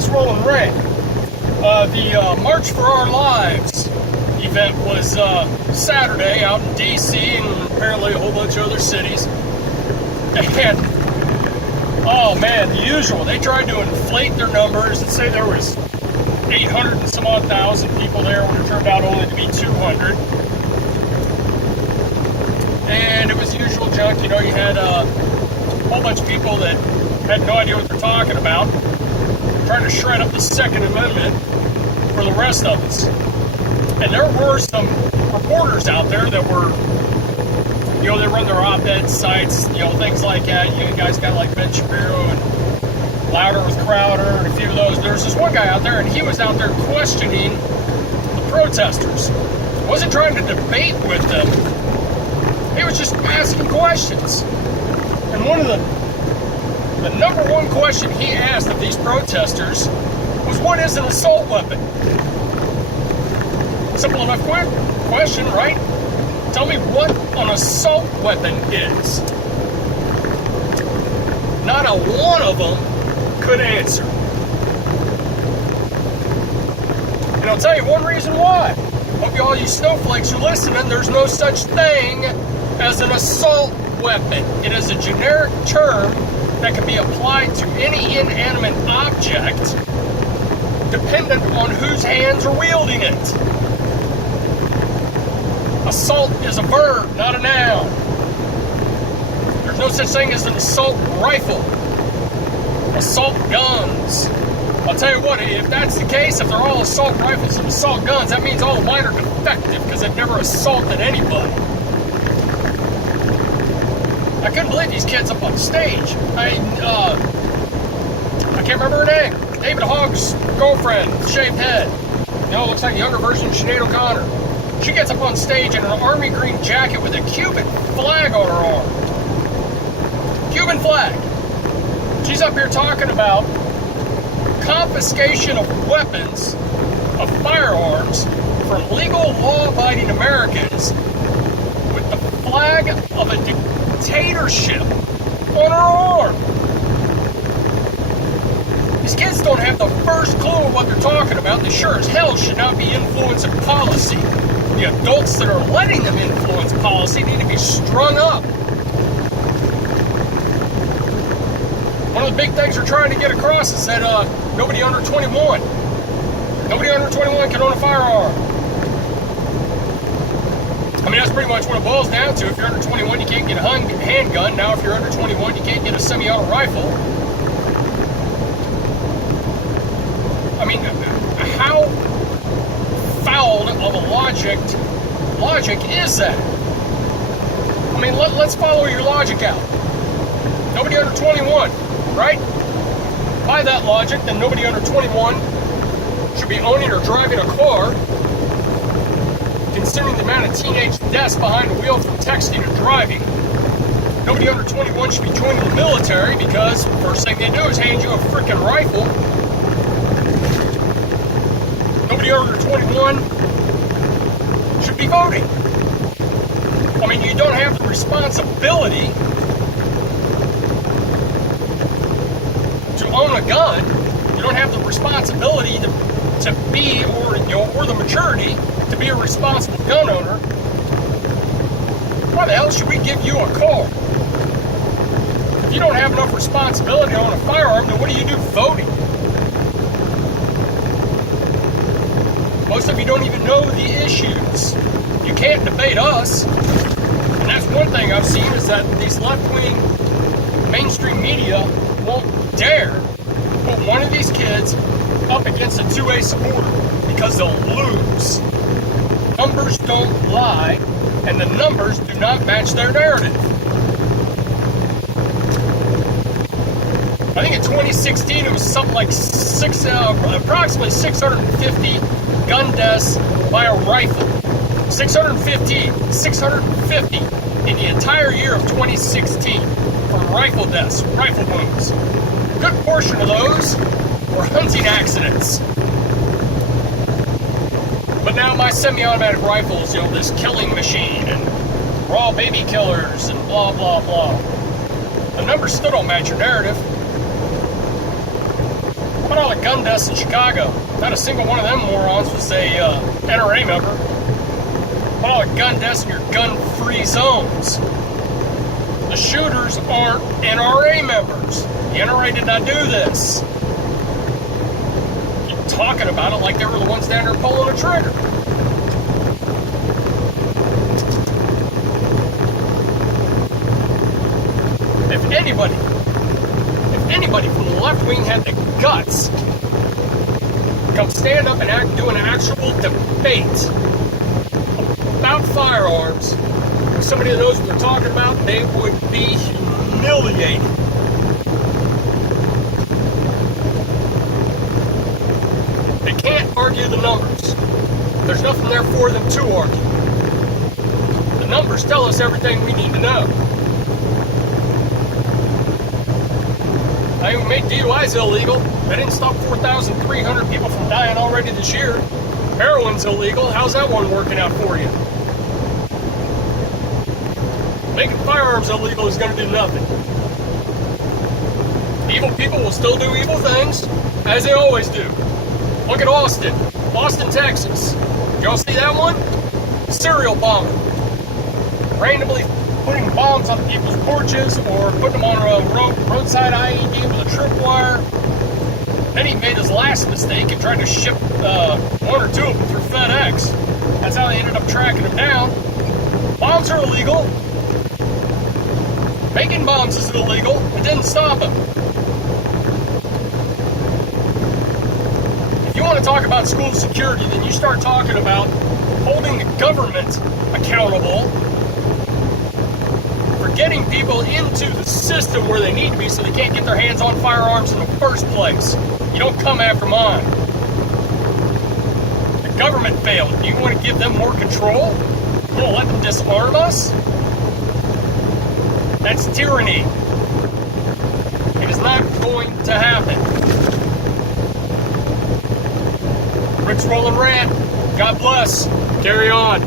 next Rolling Rant. The March for Our Lives event was Saturday out in D.C. and apparently a whole bunch of other cities. And, oh man, the usual. They tried to inflate their numbers and say there was 800 and some odd thousand people there when it turned out only to be 200. And it was the usual junk. You know, you had a whole bunch of people that had no idea what they're talking about, trying to shred up the Second Amendment for the rest of us. And there were some reporters out there that were, you know, they run their op-ed sites, you know, things like that. You guys got like Ben Shapiro and Louder with Crowder and a few of those. There's this one guy out there, and he was out there questioning the protesters. Wasn't trying to debate with them. He was just asking questions. And one of the number one question he asked of these protesters was, what is an assault weapon? Simple enough question, right? Tell me what an assault weapon is. Not a one of them could answer. And I'll tell you one reason why. Hope you all you snowflakes are listening. There's no such thing as an assault weapon. It is a generic term that can be applied to any inanimate object dependent on whose hands are wielding it. Assault is a verb, not a noun. There's no such thing as an assault rifle. Assault guns. I'll tell you what, if that's the case, if they're all assault rifles and assault guns, that means all of mine are defective because they've never assaulted anybody. I couldn't believe these kids up on stage. I can't remember her name. David Hogg's girlfriend, shaved head. You know, looks like a younger version of Sinead O'Connor. She gets up on stage in an army green jacket with a Cuban flag on her arm. Cuban flag. She's up here talking about confiscation of weapons, of firearms, from legal, law-abiding Americans with the flag of a dictatorship on her arm. These kids don't have the first clue of what they're talking about. They sure as hell should not be influencing policy. The adults that are letting them influence policy need to be strung up. One of the big things we're trying to get across is that nobody under 21 can own a firearm. I mean, that's pretty much what it boils down to. If you're under 21, you can't get a handgun. Now, if you're under 21, you can't get a semi-auto rifle. I mean, how fouled of a logic is that? I mean, let's follow your logic out. Nobody under 21, right? By that logic, then nobody under 21 should be owning or driving a car, considering the amount of teenage deaths behind the wheel from texting and driving. Nobody under 21 should be joining the military because the first thing they do is hand you a freaking rifle. Nobody under 21 should be voting. I mean, you don't have the responsibility to own a gun. You don't have the responsibility to be, or the maturity to be a responsible gun owner. Why the hell should we give you a car? If you don't have enough responsibility to own a firearm, then what do you do voting? Most of you don't even know the issues. You can't debate us. And that's one thing I've seen is that these left-wing mainstream media won't dare put one of these kids up against a 2A supporter because they'll lose. Numbers don't lie, and the numbers do not match their narrative. I think in 2016 it was something like approximately 650 gun deaths by a rifle. 650 in the entire year of 2016 from rifle deaths, rifle wounds. A good portion of those were hunting accidents. But now my semi-automatic rifles, you know, this killing machine and raw baby killers and blah, blah, blah. The numbers still don't match your narrative. How about all the of gun deaths in Chicago. Not a single one of them morons was a NRA member. A lot of gun deaths in your gun-free zones. The shooters aren't NRA members. The NRA did not do this. Keep talking about it like they were the ones down there pulling the trigger. If anybody from the left wing had the guts to come stand up and do an actual debate about firearms, with somebody that knows what they're talking about, they would be humiliated. They can't argue the numbers. There's nothing there for them to argue. The numbers tell us everything we need to know. They made DUIs illegal. They didn't stop 4,300 people from dying already this year. Heroin's illegal. How's that one working out for you? Making firearms illegal is going to do nothing. Evil people will still do evil things, as they always do. Look at Austin, Texas. Did y'all see that one? Serial bomber. Randomly putting bombs on people's porches or putting them on a roadside IED with a tripwire. Then he made his last mistake and tried to ship one or two of them through FedEx. That's how they ended up tracking him down. Bombs are illegal. Making bombs is illegal. It didn't stop him. If you want to talk about school security, then you start talking about holding the government accountable for getting people into the system where they need to be so they can't get their hands on firearms in the first place. You don't come after mine. The government failed. You want to give them more control? You want to let them disarm us? That's tyranny. It is not going to happen. Rick's Rolling Rant. God bless. Carry on.